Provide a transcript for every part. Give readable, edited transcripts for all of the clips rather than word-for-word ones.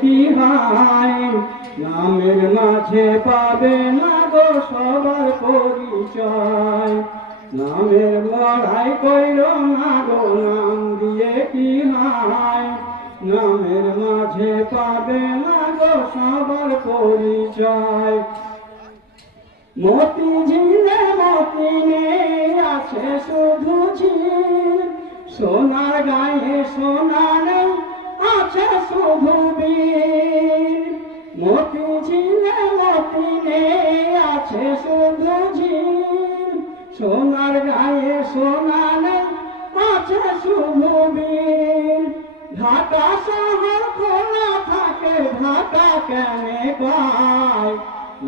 কি হয়, নামের মাঝে পাবে না গো সবার পরিচয়। নামের লড়াই কইর না গো নাম দিয়ে কি হয়, নামের মাঝে পাবে না গো সবার পরিচয়। মতি ঝিলে মতি নেই আছে শুধু ঝিল, সোনার গায়ে সোনা নেই আছে শুধু বীর। মতি ঝিলে মতি নেই আছে শুধু ঝিল, সোনার গায়ে সোনা নেই আছে শুধু বীর। ঢাকা শহর খোলা থাকে ঢাকা কেনে পায়,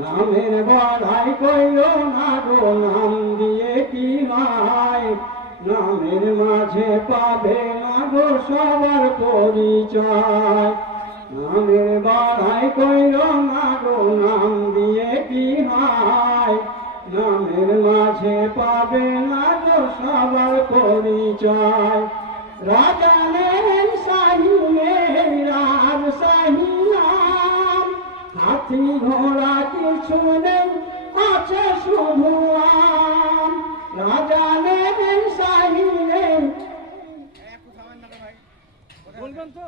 নামের বড়াই কইল না গো নাম দিয়ে কি হয়, নামের মাঝে পাবে না গো সবার পরিচয়। নামের বড়াই কইল না গো নাম দিয়ে কি হয়, নামের মাঝে পাবে না গো সবার পরিচয়। রাজা নেই শাহী নেই রাজশাহী নাম, হাতি ঘোড়া কিছু নেই আছে শুধু আম। রাজা নেই শাহী নেই, বলবেন তো।